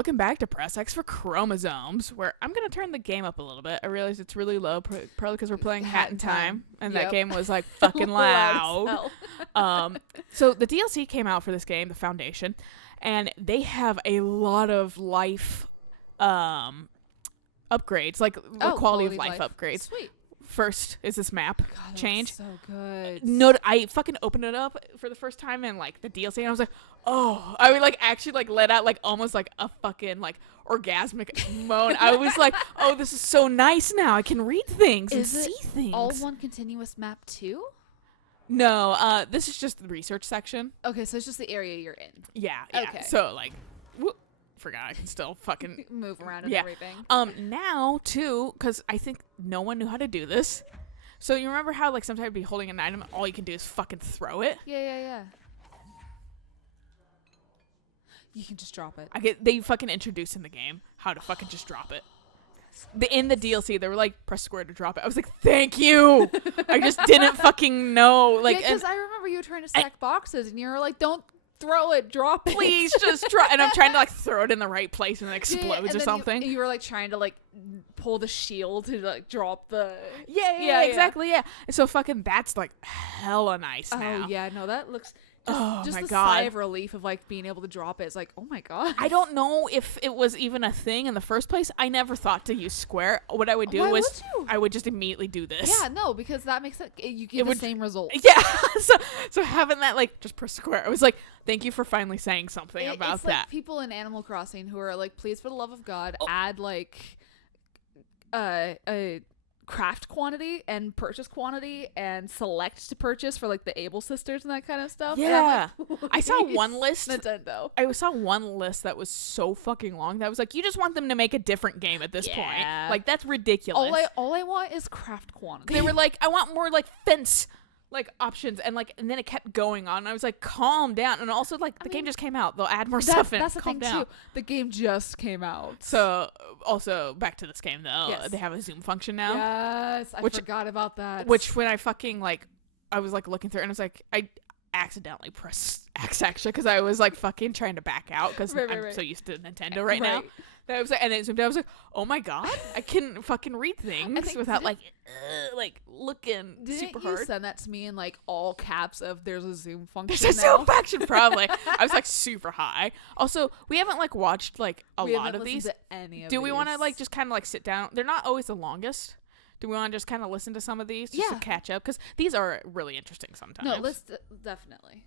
welcome back to Press X for Chromosomes, where I'm going to turn the game up a little bit. I realize it's really low, probably because we're playing Hat in Time, and that game was like fucking loud. So the DLC came out for this game, The Foundation, and they have a lot of life upgrades, like quality of life upgrades. Sweet. First is this map change. So good. No, I fucking opened it up for the first time in like the DLC, and I was like, oh, I would like actually like let out like almost like a fucking like orgasmic moan. I was like, oh, this is so nice now. I can read things and see things. All one continuous map too? No, this is just the research section. Okay, so it's just the area you're in. Yeah. Okay. So like, forgot I can still fucking move around and everything. Now too, because I think no one knew how to do this. So you remember how like sometimes you'd be holding an item and all you can do is fucking throw it? Yeah. You can just drop it. They fucking introduced in the game how to fucking just drop it. In the DLC, they were like, press square to drop it. I was like, thank you. I just didn't fucking know. Like, because I remember you were trying to stack boxes and you were like, don't throw it, drop it. Please just try. And I'm trying to like throw it in the right place and it explodes or something. You were like trying to like pull the shield to like drop the. Yeah, exactly. Yeah. So fucking that's like hella nice now. Oh yeah, no, that looks. Just my the God. sigh of relief of like being able to drop it is like, oh my God. I don't know if it was even a thing in the first place. I never thought to use square. What I would do I would just immediately do this. Yeah, no, because that makes it you get the same result. Yeah. so having that like just press square, I was like, thank you for finally saying something about it's that. Like people in Animal Crossing who are like, please for the love of God, add like a craft quantity and purchase quantity and select to purchase for like the Able sisters and that kind of stuff. Yeah. Like, I saw one list. Nintendo. I saw one list that was so fucking long that I was like, you just want them to make a different game at this point. Like that's ridiculous. All I want is craft quantity. They were like, I want more like fence like options and then it kept going on and I was like, calm down. And also like the game just came out, they'll add more stuff in. That's the thing too, the game just came out. So also back to this game though, they have a zoom function now. Yes, I forgot about that. Which when I fucking like I was like looking through it and I was like, I accidentally pressed X actually because I was like fucking trying to back out because I'm so used to Nintendo right now. That I was like, and it zoomed out. I was like, "Oh my God, I can fucking read things without like looking super hard." Didn't you send that to me in like all caps of "There's a zoom function"? There's a zoom function, probably. I was like super high. Also, we haven't like watched like a lot of these. Do we want to like just kind of like sit down? They're not always the longest. Do we want to just kind of listen to some of these just to catch up? Because these are really interesting sometimes. No, let's definitely.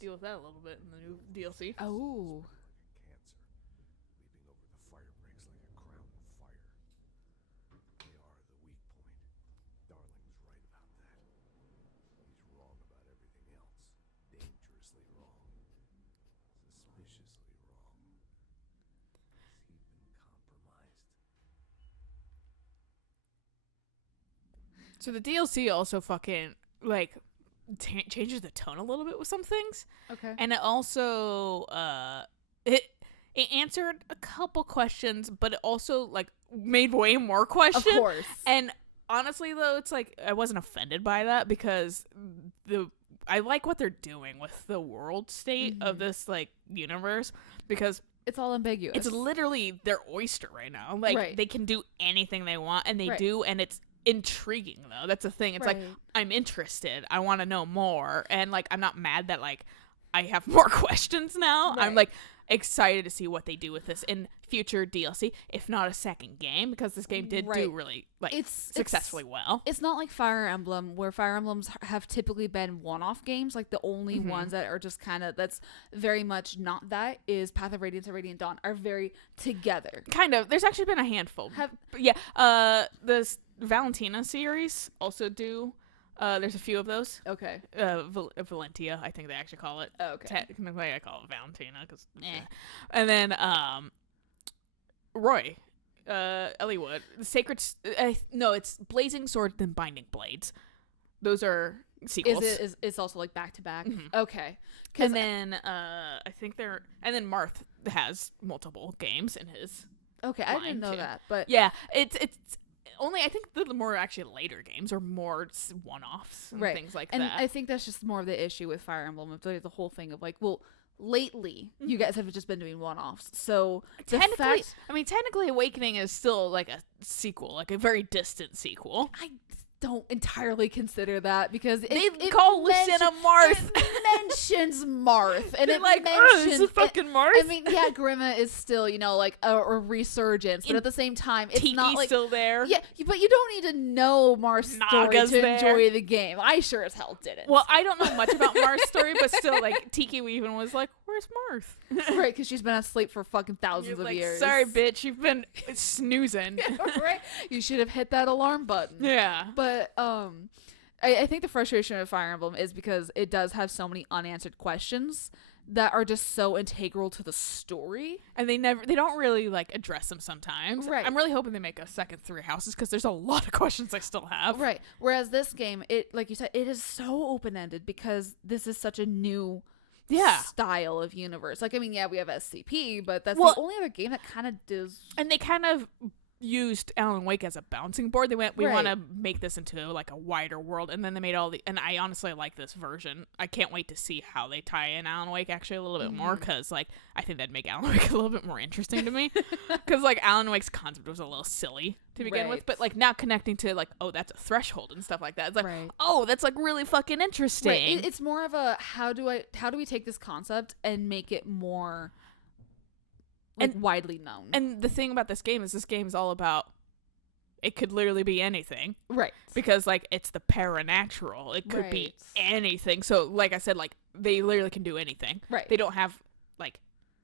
Deal with that a little bit in the new DLC. Oh. So the DLC also fucking like changes the tone a little bit with some things. Okay. And it also it answered a couple questions, but it also like made way more questions. Of course. And honestly though, it's like I wasn't offended by that because I like what they're doing with the world state of this like universe because it's all ambiguous. It's literally their oyster right now. Like they can do anything they want and they do, and it's intriguing though. That's the thing. It's like I'm interested. I want to know more, and like I'm not mad that like I have more questions now. I'm like excited to see what they do with this in future DLC, if not a second game, because this game did do really successfully well. It's not like Fire Emblem, where Fire Emblems have typically been one-off games. Like the only ones that are just kind of that's very much not that is Path of Radiance and Radiant Dawn are very together. Kind of. There's actually been a handful. The Valentina series also do. There's a few of those. Okay. Valentia, I think they actually call it. Okay. Technically, I call it Valentina because. And then Roy, Elliewood, the Sacred. No, it's Blazing Sword then Binding Blades. Those are sequels. It's also like back to back. Mm-hmm. Okay. And then I think and then Marth has multiple games in his. Okay, I didn't know that, but yeah, it's only I think the more actually later games are more one-offs and things like that. And I think that's just more of the issue with Fire Emblem. The whole thing of like, well, lately you guys have just been doing one-offs. So technically Awakening is still like a sequel, like a very distant sequel. I don't entirely consider that because they call Lucina Marth. It mentions Marth, and it like, mentions it's a fucking Marth. I mean, yeah, Grima is still like a resurgence, but at the same time, it's Tiki's not like still there. Yeah, but you don't need to know Marth's story to enjoy the game. I sure as hell didn't. Well, I don't know much about Marth's story, but still, like Tiki even was like, "Where's Marth?" Right, because she's been asleep for fucking thousands of years. Sorry, bitch, you've been snoozing. Right, you should have hit that alarm button. Yeah, but I think the frustration of Fire Emblem is because it does have so many unanswered questions that are just so integral to the story, and they don't really like address them sometimes. Right. I'm really hoping they make a second Three Houses because there's a lot of questions I still have. Right. Whereas this game, it like you said, it is so open-ended because this is such a new style of universe. Like, I mean, yeah, we have SCP, but that's the only other game that kind of does. And they kind of used Alan Wake as a bouncing board. They went, we want to make this into like a wider world, and then they made and I honestly like this version. I can't wait to see how they tie in Alan Wake actually a little bit more, because like I think that'd make Alan Wake a little bit more interesting to me, because like Alan Wake's concept was a little silly to begin with, but like now connecting to like, oh, that's a threshold and stuff like that, it's like, oh, that's like really fucking interesting. It's more of a how do we take this concept and make it more widely known. And the thing about this game is all about, it could literally be anything. Right. Because, like, it's the paranatural. It could be anything. So, like I said, like, they literally can do anything. Right. They don't have, like,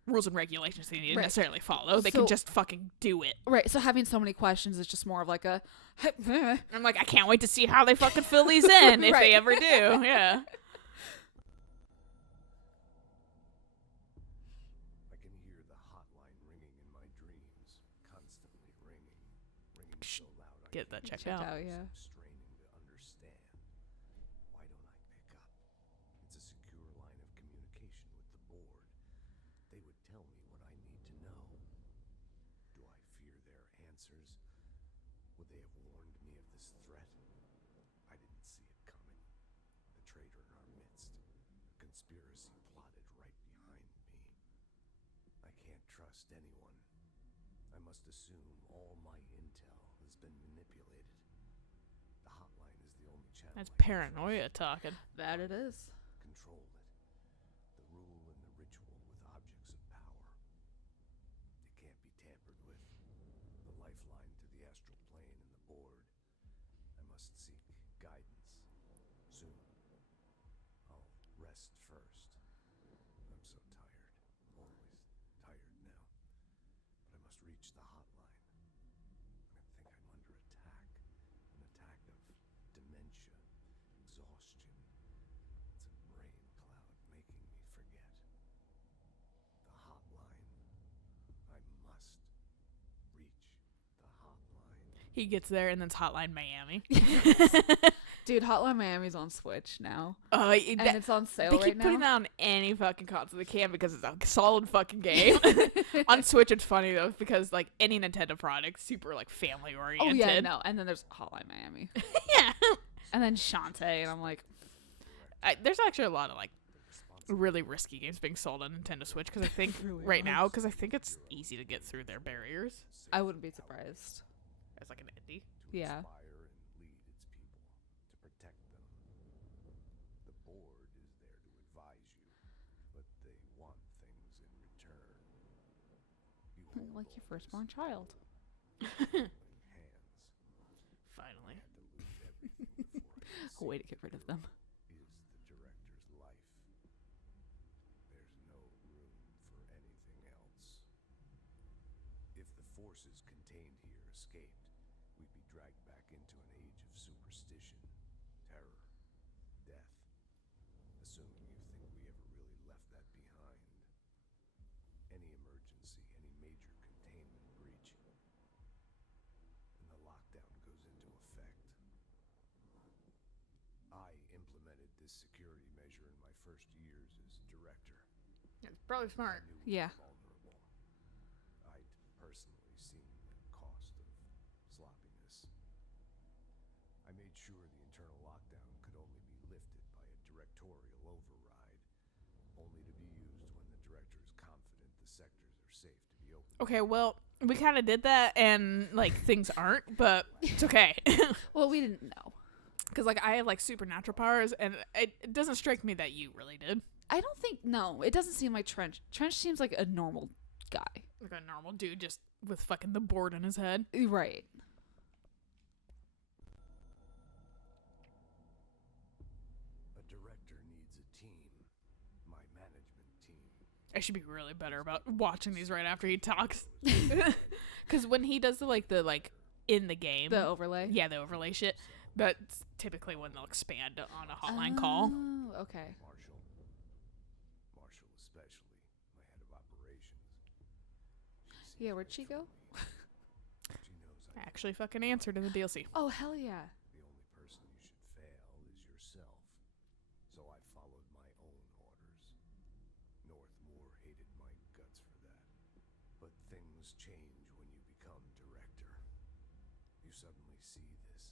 rules and regulations they need to necessarily follow. They can just fucking do it. Right. So having so many questions is just more of like a... I'm like, I can't wait to see how they fucking fill these in, if they ever do. Yeah. Get that checked out. Yeah. Straining to understand. Why don't I pick up? It's a secure line of communication with the board. They would tell me what I need to know. Do I fear their answers? Would they have warned me of this threat? I didn't see it coming. The traitor in our midst. A conspiracy plotted right behind me. I can't trust anyone. I must assume all my intel has been manipulated. The hotline is the only channel. That's paranoia talking. That it is. Control it. The rule and the ritual with objects of power. It can't be tampered with. The lifeline to the astral plane and the board. I must seek guidance. Soon. I'll rest first. I'm so tired. Always tired now. But I must reach the hotline. I think I'm under attack. An attack of dementia, exhaustion. It's a brain cloud making me forget. The hotline. I must reach the hotline. He gets there and then it's Hotline Miami. Dude, Hotline Miami's on Switch now. And it's on sale right now. They keep putting that on any fucking console they can because it's a solid fucking game. On Switch, it's funny though, because like any Nintendo product, super like family oriented. Oh yeah, no. And then there's Hotline Miami. Yeah. And then Shantae, and I'm like, there's actually a lot of like really risky games being sold on Nintendo Switch, because I think right now, because I think it's easy to get through their barriers. I wouldn't be surprised. As like an indie. Yeah. Inspire and lead its people, to protect them. The board is there to advise you, but they want things in return. like your firstborn child. hands. Finally. I had to lose everything before I could A way to get rid of them. is the director's life. There's no room for anything else. If the forces contained here escaped, we'd be dragged back into an age of superstition, terror, death. Assuming you think we ever really left that behind. Any emergency, any major containment breach, and the lockdown goes into effect. I implemented this security measure in my first years as director. It's probably smart. I knew we Yeah. were vulnerable. I'd personally seen the cost of sloppiness. I made sure the internal lockdown could only be lifted by a directorial override, only to be used when the director is confident the sectors are safe to be opened. Okay, well, we kind of did that, and like things aren't, but it's okay. Well, we didn't know. Because like I have like supernatural powers, and it doesn't strike me that you really did. I don't think, no, it doesn't seem like Trench. Trench seems like a normal guy. Like a normal dude, just with fucking the board in his head. Right. A director needs a team. My management team. I should be really better about watching these right after he talks. Because when he does the in the game, The overlay. yeah, the overlay shit, that's typically when they'll expand on a hotline call. Oh, okay. Marshall especially, my head of operations. Yeah, where'd she go? She knows I actually fucking answered in the DLC. Oh, hell yeah. the only person you should fail is yourself. So I followed my own orders. Northmoor hated my guts for that. But things change when you become director. You suddenly see this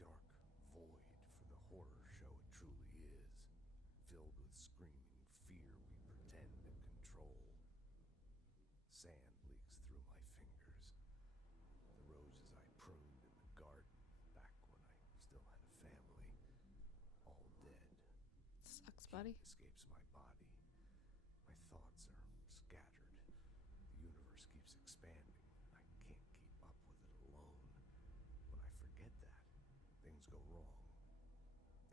dark void for the horror show it truly is, filled with screaming fear we pretend to control. Sand leaks through my fingers. The roses I pruned in the garden back when I still had a family, all dead. Sucks, buddy. Escapes my body. My thoughts are scattered. The universe keeps expanding. I can't keep up with it alone. When I forget that, things go wrong.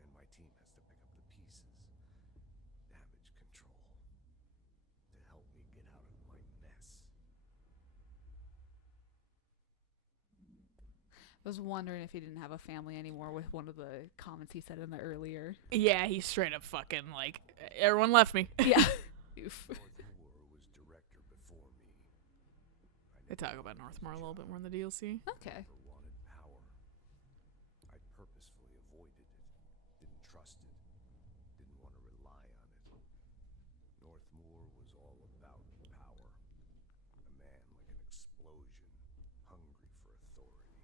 And my team has to pick up the pieces. Damage control. To help me get out of my mess. I was wondering if he didn't have a family anymore with one of the comments he said in the earlier. Yeah, he's straight up fucking like, everyone left me. Yeah. Oof. Northmoor was director before me. They talk about Northmoor a little bit more in the DLC. Okay. Never wanted power. I purposefully avoided it. Didn't trust it. Didn't want to rely on it. Northmoor was all about power. A man like an explosion, hungry for authority.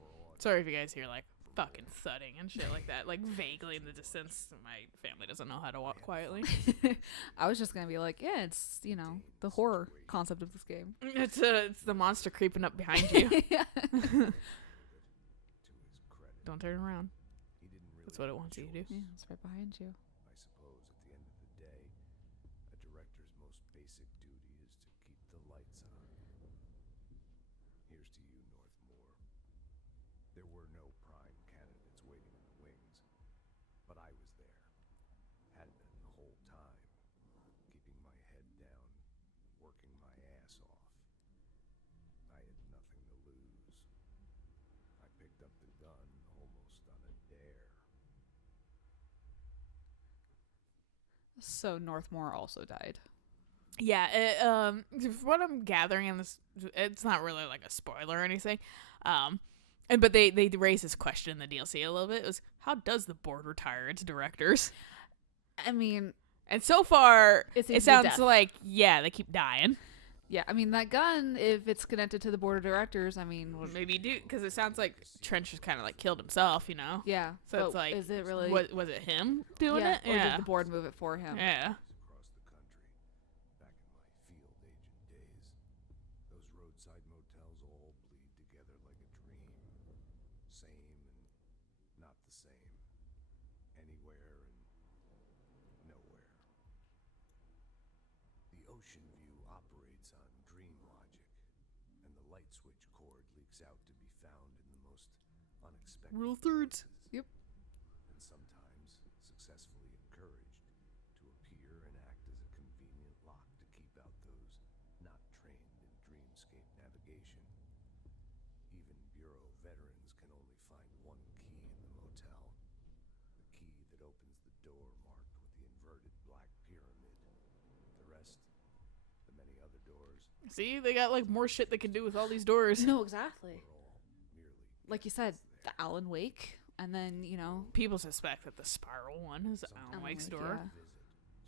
For all Sorry if you guys hear like fucking thudding and shit like that, like vaguely in the distance. My family doesn't know how to walk quietly. I was just going to be like, yeah, it's, you know, the horror concept of this game. It's the monster creeping up behind you. Yeah. to his credit. Don't turn around. He didn't really That's what it have a wants you to do. choice. Yeah, it's right behind you. I suppose at the end of the day, a director's most basic duty is to keep the lights on. Here's to you, Northmoor. There were no prime candidates waiting in the wings, but I was there. Had been the whole time, keeping my head down, working my ass off. I had nothing to lose. I picked up the gun almost on a dare. So Northmoor also died. Yeah, from what I'm gathering in this, it's not really like a spoiler or anything. But they raise this question in the DLC a little bit. It was, how does the board retire its directors? I mean, And so far, It seems to it be sounds death. like, yeah, they keep dying. yeah, I mean, that gun, if it's connected to the board of directors, I mean, Maybe do, because it sounds like Trench just kind of like killed himself, you know? yeah. So but it's like, is it really? was it him doing yeah, it? or Yeah. did the board move it for him? Yeah. Across the country, back in my field agent days. Those roadside motels all bleed together like a dream. Same and not the same. Anywhere and nowhere. The Ocean View operates on dream logic. light switch cord leaks out to be found in the most unexpected Rule thirds. places, Yep. and sometimes successfully encouraged to appear and act as a convenient lock to keep out those not trained in dreamscape navigation. Even Bureau veterans can only find one key in the motel. The key that opens the door marked with the inverted black pyramid. The rest, the many other doors, See, they got like more shit they can do with all these doors. No, exactly. were all merely Like you said, gaps the there. Alan Wake, and then People suspect that the spiral one is Alan Alan Wake's Wake, door. yeah. Visit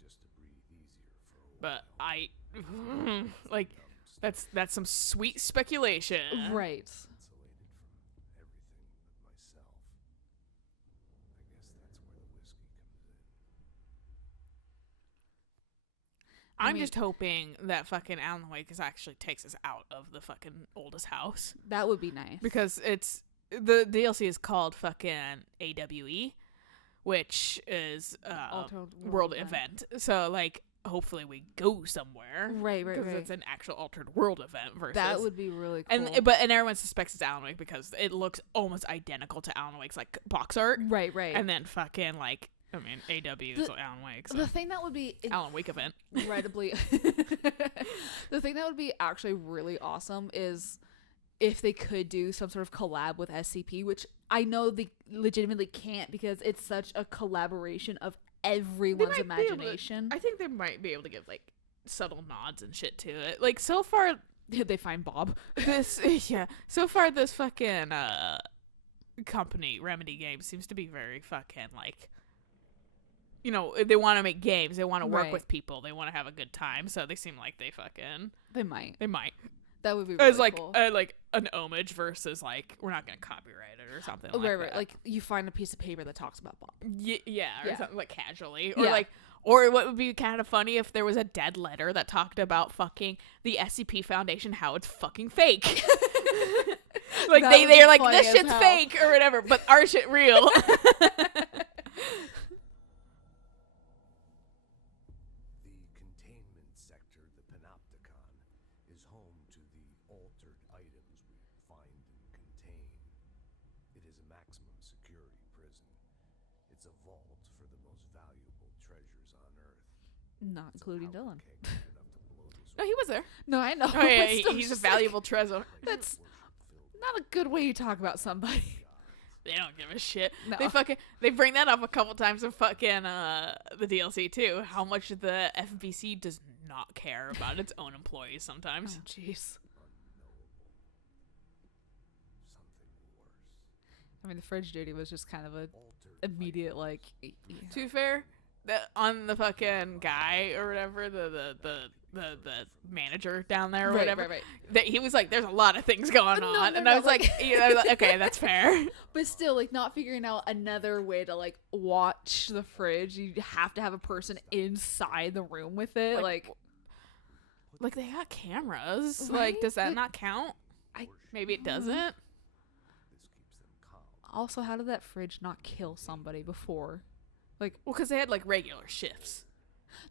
just to breathe easier for a But while. I like that's some sweet speculation. right. Insulated from everything but myself. I guess that's where the whiskey comes in. I I'm mean- just hoping that fucking Alan Wake actually takes us out of the fucking oldest house, That would be nice. because it's the DLC is called fucking AWE, which is Altered world event. So like hopefully we go somewhere. Right, right, Because right. it's an actual altered world event versus That would be really cool. and everyone suspects it's Alan Wake because it looks almost identical to Alan Wake's like box art. right, right. And then fucking like I mean AW is Alan Wake. So the thing that would be Alan Wake event. incredibly the thing that would be actually really awesome is if they could do some sort of collab with SCP, which I know they legitimately can't because it's such a collaboration of everyone's might be able to- imagination. I think they might be able to give like subtle nods and shit to it. Like so far Did they find Bob? this so far this fucking company Remedy Games seems to be very fucking like, you know, they want to make games, they want to work Right. with people, they want to have a good time, so they seem like they might. They might. That would be really It's like cool. like an homage versus like we're not gonna copyright it or something like right, right. that. Like you find a piece of paper that talks about Bob. Yeah, or Yeah. something like casually, or Yeah. like, or what would be kind of funny if there was a dead letter that talked about fucking the SCP Foundation, how it's fucking fake. Like That they would be they're like funny this as shit's hell. fake or whatever, but our shit real. The containment sector, the Panopticon, is home to the altered items we find and contain. It is a maximum security prison. It's a vault for the most valuable treasures on Earth. Not It's a including powder Dylan. keg big enough to blow this No, he was there. No, I know. Oh yeah, but still, he's a just like, valuable treasure. That's worship-filled not a good way to talk about somebody. They don't give a shit. No. They bring that up a couple times in fucking the DLC too. How much the FBC does not care about its own employees sometimes. Jeez. unknowable. Something worse. I mean, the fridge duty was just kind of a Altered immediate like. To be fair, on the fucking guy or whatever, the manager down there or Right, whatever, right, right. that he was like, "There's a lot of things going No, on," no, and no, I was like, I was like, "Okay, that's fair." But still, like, not figuring out another way to like watch the fridge. You have to have a person inside the room with it. Like, Like they got cameras. Right? Like, does that Like, not count? I Maybe it doesn't. This keeps them calm. also, how did that fridge not kill somebody before? Well, because they had like regular shifts.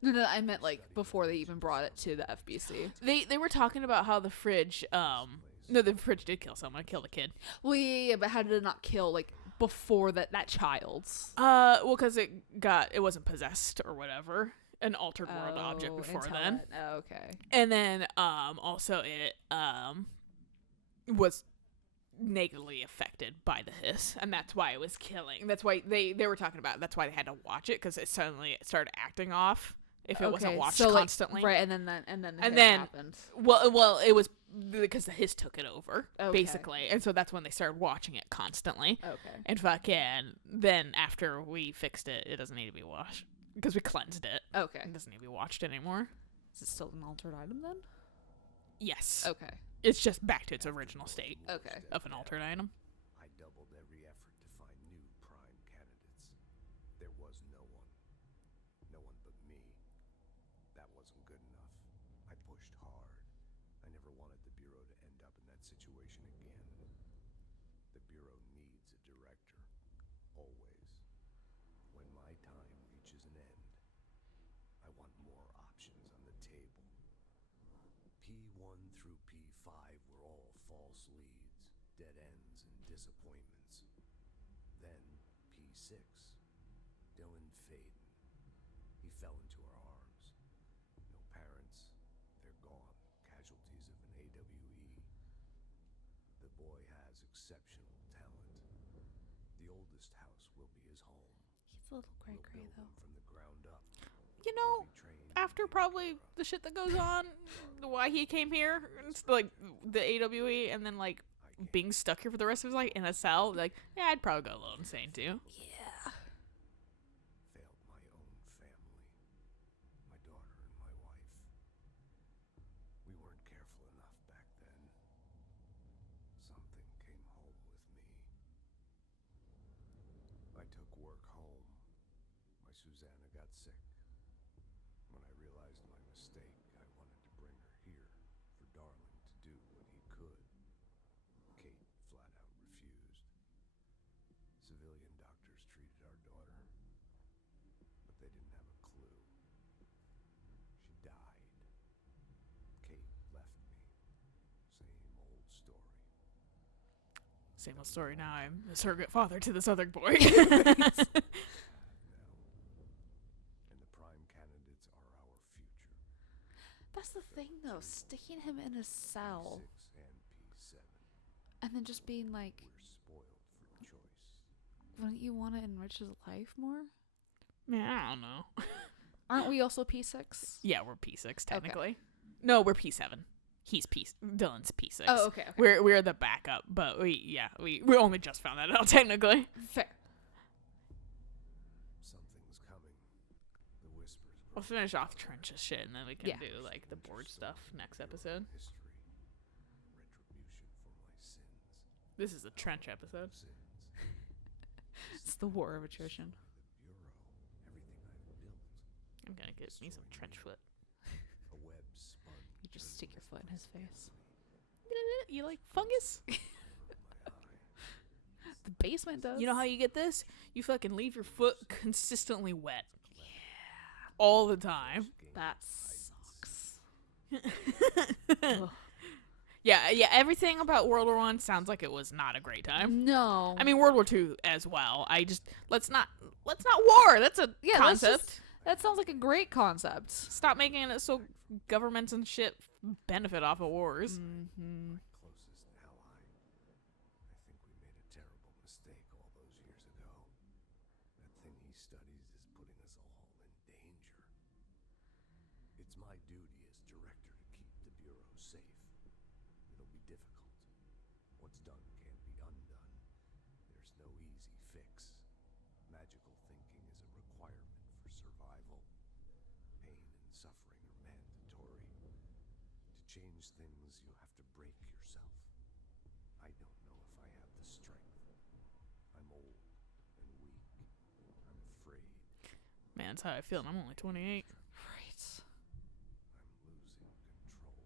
No, I meant like before they even brought it to the FBC. They were talking about how the fridge no, the fridge did kill someone. It killed a kid. Well, yeah, but how did it not kill like before that child's? Well, because it wasn't possessed or whatever, an altered world object before until then, that- Oh, okay. and then also it was negatively affected by the hiss, and that's why it was killing. That's why they were talking about. That's why they had to watch it, because it suddenly started acting off if it wasn't watched so, like, constantly. right? And then the hit then- happened. Well, it was because the hiss took it over, Okay. basically, and so that's when they started watching it constantly. Okay. And fucking then after we fixed it, it doesn't need to be washed because we cleansed it. Okay. It doesn't need to be watched anymore. Is it still an altered item then? Yes, Okay. it's just back to its original state Okay. of an altered item. I doubled every effort to find new prime candidates. There was no one. No one but me. That wasn't good enough. I pushed hard. I never wanted the Bureau to end up in that situation again. The Bureau needs a director. Always. When my time reaches an end, I want more options on the table. P1 through P5 were all dead ends and disappointments. Then P6, Dylan Faden. He fell into our arms. No parents, they're gone, casualties of an AWE. The boy has exceptional talent. The oldest house will be his home. He's a little We'll cray-cray, build him though. from the ground up. You know, He'll be trained after in probably Hero. the shit that goes on, why he came here, it's like the AWE, and then like I can't being stuck here for the rest of his life in a cell, like, yeah, I'd probably go a little insane too. Yeah. failed my own family, my daughter and my wife. We weren't careful enough back then. Something came home with me. I took work home. My Susanna got sick. When I realized my mistake, I wanted to bring her here for Darling to do what he could. Kate flat out refused. Civilian doctors treated our daughter, but they didn't have a clue. She died. Kate left me. Same old story. Same old story. Now I'm a surrogate father to this other boy. And the prime candidates are our future. That's the thing, though. Sticking him in a cell P6 and P7. and then just being like, We're spoiled for choice. wouldn't you want to enrich his life more? Man, I don't know. Aren't we also P6? Yeah, we're P6 technically. No, we're P7. He's Dylan's P6. Oh, okay. We're the backup, but we only just found that out technically. Fair. Something's coming. The whispers. We'll grow finish off louder. Trench's shit, and then we can Yeah. do like the board stuff next episode. History. Retribution for my sins. This is a Trench episode. Sins. It's the war of attrition. The Bureau. Everything I've built. I'm gonna get me some trench foot. A web spun. You just stick your foot in his face. You like fungus? over my eye. The basement does. You know how you get this? You fucking leave your foot consistently wet. All the time. That sucks. Ugh. Yeah, everything about World War I sounds like it was not a great time. No. I mean, World War II as well. Let's not war. That's a yeah, concept. that sounds like a great concept. Stop making it so governments and shit benefit off of wars. Mm-hmm. My closest ally. I think we made a terrible mistake all those years ago. That thing he studies is putting us all in danger. It's my duty as director to keep the Bureau safe. It'll be difficult. What's done can't be undone. There's no easy fix. Magical thinking is a requirement for survival. Pain and suffering are mandatory. To change things, you have to break yourself. I don't know if I have the strength. I'm old and weak. I'm afraid. Man, that's how I feel, and I'm only 28. Right. I'm losing control.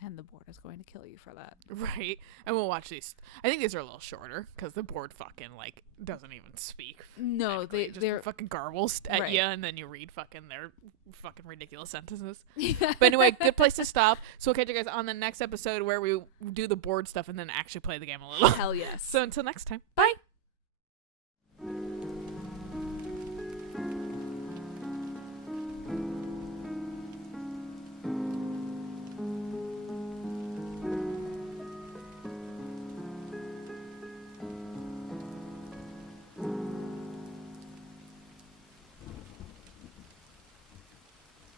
And the board is going to kill you for that. Right. And we'll watch these. I think these are a little shorter because the board fucking like doesn't even speak. No, Technically, just they're fucking garbles at Right. you, and then you read fucking their fucking ridiculous sentences. But anyway, good place to stop. So we'll catch you guys on the next episode where we do the board stuff and then actually play the game a little. hell yes. So until next time. Bye.